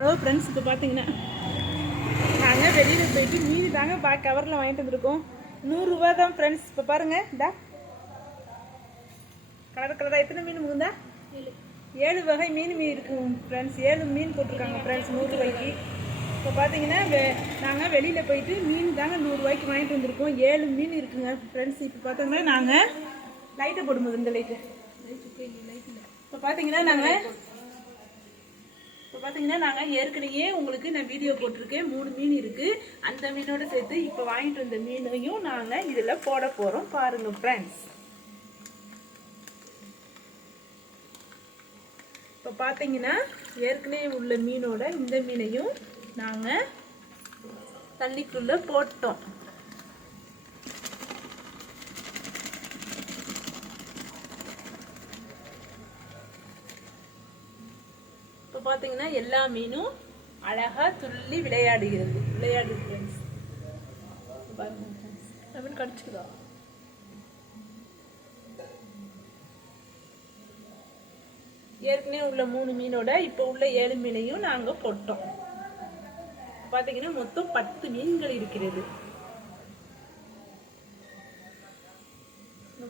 Hello friends, இப்போ பார்த்தீங்கன்னா நாங்கள் வெளியில் போயிட்டு மீதி தாங்க கவரில் வாங்கிட்டு வந்திருக்கோம். 100 ரூபா தான் ஃப்ரெண்ட்ஸ். இப்போ பாருங்கள், இந்தா கலராக எத்தனை மீன் முகுந்தா? 7 வகை மீன் இருக்குங்க ஃப்ரெண்ட்ஸ். 7 மீன் போட்டிருக்காங்க ஃப்ரெண்ட்ஸ் 100 ரூபாய்க்கு. இப்போ பார்த்தீங்கன்னா நாங்கள் வெளியில் போயிட்டு மீன் தாங்க 100 ரூபாய்க்கு வாங்கிட்டு வந்திருக்கோம். 7 மீன் இருக்குங்க ஃப்ரெண்ட்ஸ். இப்போ பார்த்தோம்னா நாங்கள் லைட்டை போடும்போது இந்த லைட்டு இப்போ பார்த்தீங்கன்னா நாங்கள் ஏற்கனவே உங்களுக்கு நான் வீடியோ போட்டிருக்கேன். 3 மீன் இருக்குது. அந்த மீனோட சேர்த்து இப்போ வாங்கிட்டு வந்த மீனையும் நாங்கள் இதில் போட போகிறோம். பாருங்கள் ஃப்ரெண்ட்ஸ். இப்போ பார்த்தீங்கன்னா ஏற்கனவே உள்ள மீனோட இந்த மீனையும் நாங்கள் தண்ணிக்குள்ளே போட்டோம். இப்போ பார்த்தீங்கன்னா எல்லா மீனும் அழகா துள்ளி விளையாடுது ஃப்ரெண்ட்ஸ். பாருங்க ஃப்ரெண்ட்ஸ், மீன் கடிச்சுக்குதா? ஏற்கனவே உள்ள 3 மீனோட இப்போ உள்ள 7 மீனையும் நாங்கள் போட்டோம். பார்த்தீங்கன்னா மொத்தம் 10 மீன்கள் இருக்கிறது.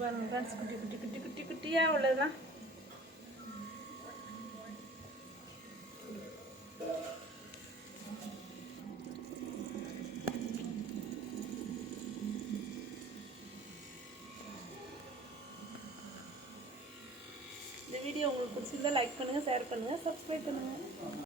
பாருங்க ஃப்ரெண்ட்ஸ், குட்டி குட்டி குட்டி குட்டி குட்டியாக உள்ளதுதான். இந்த வீடியோ உங்களுக்கு பிடிச்சிருந்தா லைக் பண்ணுங்கள், ஷேர் பண்ணுங்கள், சப்ஸ்கிரைப் பண்ணுங்கள்.